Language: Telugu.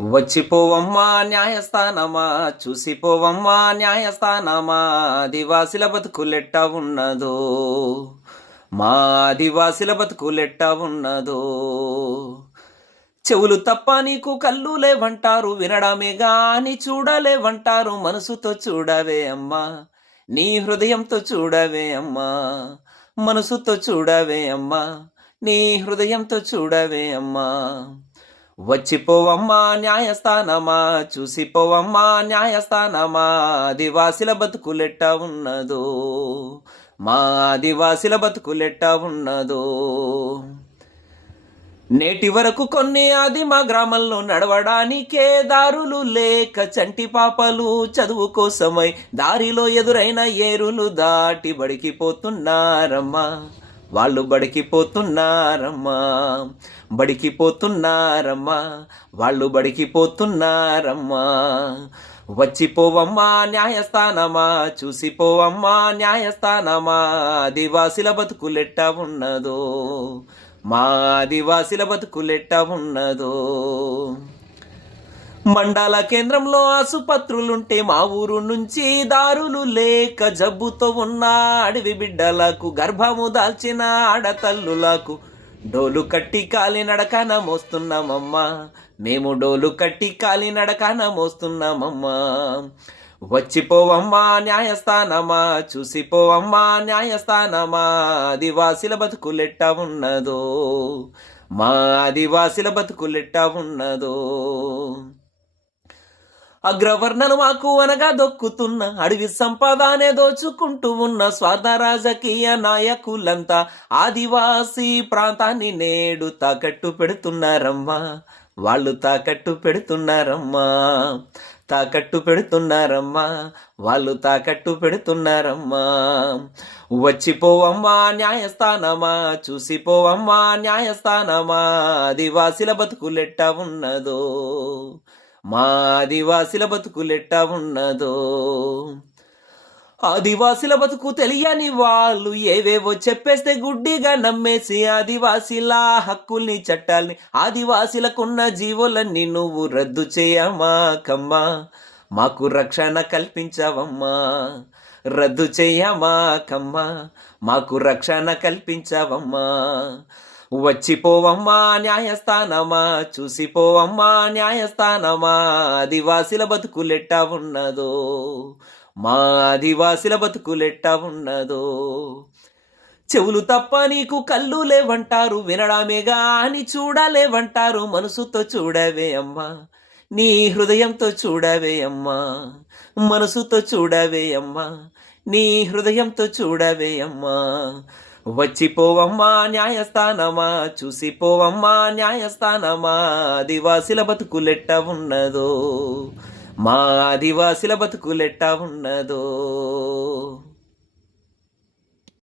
వచ్చిపోవమ్మా న్యాయస్థానమా, చూసిపోవమ్మా న్యాయస్థానమా, ఆదివాసిల బతుకులెట్ట ఉన్నదో, మా ఆదివాసిల బతుకులెట్ట ఉన్నదో. చెవులు తప్ప నీకు కళ్ళు లేవంటారు, వినడమే గాని చూడలేవంటారు. మనసుతో చూడవే అమ్మా, నీ హృదయంతో చూడవే అమ్మా, మనసుతో చూడవే అమ్మా, నీ హృదయంతో చూడవే అమ్మా. వచ్చిపోవమ్మా న్యాయస్థానమా, చూసిపోవమ్మా న్యాయస్థానమా, ఆదివాసిల బతుకులెట్ట ఉన్నదో, మా ఆదివాసిల బతుకులెట్ట ఉన్నదో. నేటి వరకు కొన్ని ఆదిమ గ్రామంలో నడవడానికే దారులు లేక చంటి పాపలు చదువు కోసమై దారిలో ఎదురైన ఏరులు దాటి బడికిపోతున్నారమ్మా, వాళ్ళు బడికిపోతున్నారమ్మా, బడికిపోతున్నారమ్మా, వాళ్ళు బడికిపోతున్నారమ్మా. వచ్చిపోవమ్మా న్యాయస్థానమా, చూసిపోవమ్మా న్యాయస్థానమా, ఆదివాసిల బతుకులెట్ట ఉన్నదో, మా ఆదివాసిల బతుకులెట్ట ఉన్నదో. మండల కేంద్రంలో ఆసుపత్రులుంటే మా ఊరు నుంచి దారులు లేక జబ్బుతో ఉన్న అడవి బిడ్డలకు, గర్భము దాల్చిన ఆడతల్లులకు డోలు కట్టి కాలి నడకన మోస్తున్నామమ్మా, మేము డోలు కట్టి కాలి నడకన మోస్తున్నామమ్మా. వచ్చిపోవమ్మా న్యాయస్థానమా, చూసిపోవమ్మా న్యాయస్థానమా, ఆదివాసిల బతుకులెట్ట ఉన్నదో, మా ఆదివాసిల బతుకులెట్ట ఉన్నదో. అగ్రవర్ణను మాకు అనగా దొక్కుతున్న అడవి సంపదానే దోచుకుంటూ ఉన్న స్వార్థ రాజకీయ నాయకులంతా ఆదివాసీ ప్రాంతాన్ని నేడు తాకట్టు పెడుతున్నారమ్మా, వాళ్ళు తాకట్టు పెడుతున్నారమ్మా, తాకట్టు పెడుతున్నారమ్మా, వాళ్ళు తాకట్టు పెడుతున్నారమ్మా. వచ్చిపోవమ్మా న్యాయస్థానమా, చూసిపోవమ్మా న్యాయస్థానమా, ఆదివాసిల బతుకులెట్ట ఉన్నదో, మా ఆదివాసిల బతుకులెట్ట ఉన్నదో. ఆదివాసిల బతుకు తెలియని వాళ్ళు ఏవేవో చెప్పేస్తే గుడ్డిగా నమ్మేసి ఆదివాసిల హక్కుల్ని చట్టాల్ని ఆదివాసిలకున్న జీవులన్నీ నువ్వు రద్దు చేయమాకమ్మా, మాకు రక్షణ కల్పించవమ్మా, రద్దు చేయమాకమ్మా, మాకు రక్షణ కల్పించవమ్మా. వచ్చిపోవమ్మా న్యాయస్థానమా, చూసిపోవమ్మా న్యాయస్థానమా, ఆదివాసిల బతుకులెట్ట ఉన్నదో, మా ఆదివాసిల బతుకులెట్ట ఉన్నదో. చెవులు తప్ప నీకు కళ్ళు లేవంటారు, వినడమే గాని చూడలేవంటారు. మనసుతో చూడవే అమ్మా, నీ హృదయంతో చూడవే అమ్మా, మనసుతో చూడవే అమ్మా, నీ హృదయంతో చూడవే అమ్మా. వచ్చిపోవమ్మా న్యాయస్థానమా, చూసిపోవమ్మా న్యాయస్థానమా, ఆదివాసిల బతుకులెట్ట ఉన్నదో, మా ఆదివాసిల బతుకులెట్ట ఉన్నదో.